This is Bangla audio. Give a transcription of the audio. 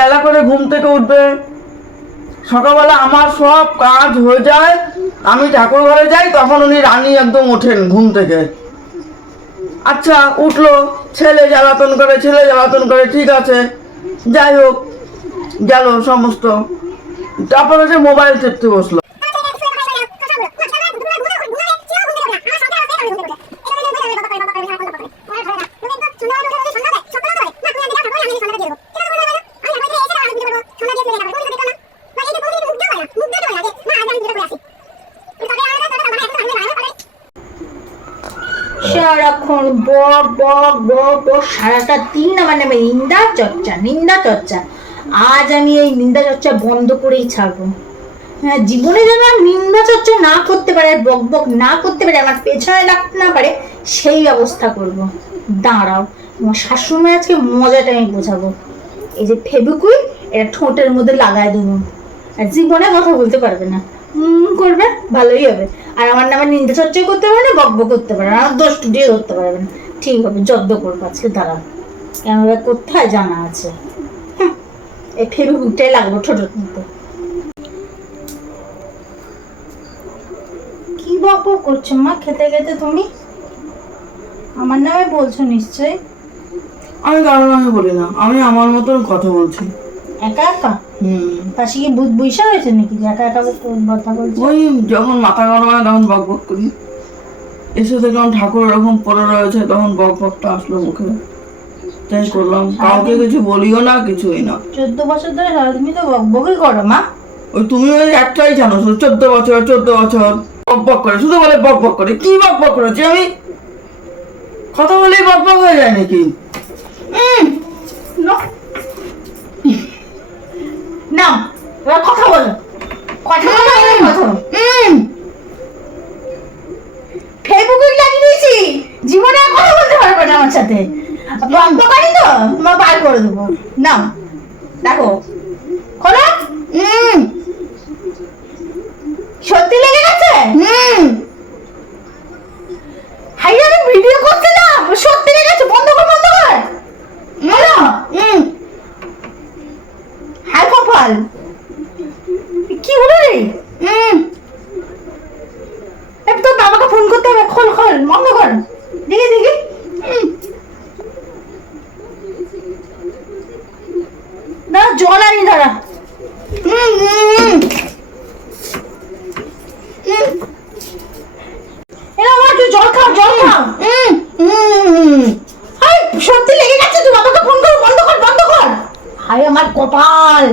বেলা করে ঘুম থেকে উঠবে। সকালবেলা আমার সব কাজ হয়ে যায়, আমি ঠাকুর ঘরে যাই, তখন উনি রানী একদম ওঠেন ঘুম থেকে। আচ্ছা উঠল, ছেলে জ্বালাতন করে, ছেলে জ্বালাতন করে, ঠিক আছে, যাই হোক, গেল সমস্ত। তারপরে হচ্ছে মোবাইল টিপতে বসল। সারাক্ষণ বক বক বক বক, সারাটা দিন আমার নামে নিন্দা চর্চা নিন্দা চর্চা। আজ আমি এই নিন্দা চর্চা বন্ধ করেই ছাড়বো। হ্যাঁ জীবনে যেন নিন্দা চর্চা না করতে পারে, বক বক না করতে পারে, আমার পেছনে রাখতে না পারে, সেই ব্যবস্থা করব। দাঁড়াও আমার শাশুড়ি আজকে মজাটা আমি বোঝাবো। এই যে ফেবিকুই, এটা ঠোঁটের মধ্যে লাগায় দেবো। আর জীবনে কথা বলতে পারবে না। করবে ভালোই হবে। আর আমার নামে নিন্দা চর্চা করতে পারবে না বকবক করতে পারবে না আর দোষ দিয়ে ধরতে পারবে না। ঠিক হবে জব্দ করব আজকে দাঁড়াও। কেন কোথায় জানা আছে? হুঁ, এই ফেবিকুইটাই লাগবো ঠোঁটের মধ্যে। কি বকবক করছ মা খেতে খেতে তুমি? আমার নামে বলছো নিশ্চয়ই? আমি কারণ আমি বলি না আমি আমার মতন কথা বলছি। একা একা? পাশে কি বুধ বৈশা হয়েছে নাকি একা একা কথা বলছো? ওই যখন মাথা গরম হয় তখন বক বক করি। এসে দেখলাম ঠাকুর এরকম পড়ে রয়েছে তখন বক বকটা আসলো মুখে। তাই করলাম। কাউকে কিছু বলিও না কিছুই না। চোদ্দ বছর ধরে তুমি তো বকবকই করো মা। ওই তুমি ওই একটাই জানো শুধু চোদ্দ বছর চোদ্দ বছর। বক বক করে শুধু বলে বক বক করে। কি বক বক করেছি আমি? কথা বলেই বক বক হয়ে যায় নাকি? উম, নাও। নাও এবার কথা বলো কথা বলো এবার কথা বলো। উম। ফেসবুকে লাগিয়ে দিয়েছি জীবনে আর কথা বলতে না সাথে তো? তোমার বার করে দেবো। দেখো। খোলো। উম। সত্যি লেগে গেছে? হুম। হাই আমি ভিডিও করছিলাম সত্যি লেগে গেছে। বন্ধ কর বন্ধ কর। হ্যালো হুম। হাই কপাল। কি হলো রে? হুম। একটু বাবাকে ফোন করতে হবে। খোল খোল। বন্ধ কর দেখি দেখি হুম। না জল আনি দাঁড়া। এরা আমার একটু জল খাও জল খাও। হাই সত্যি লেগে গেছে তুই বাবাকে ফোন কর বন্ধ কর বন্ধ কর। হাই আমার কপাল।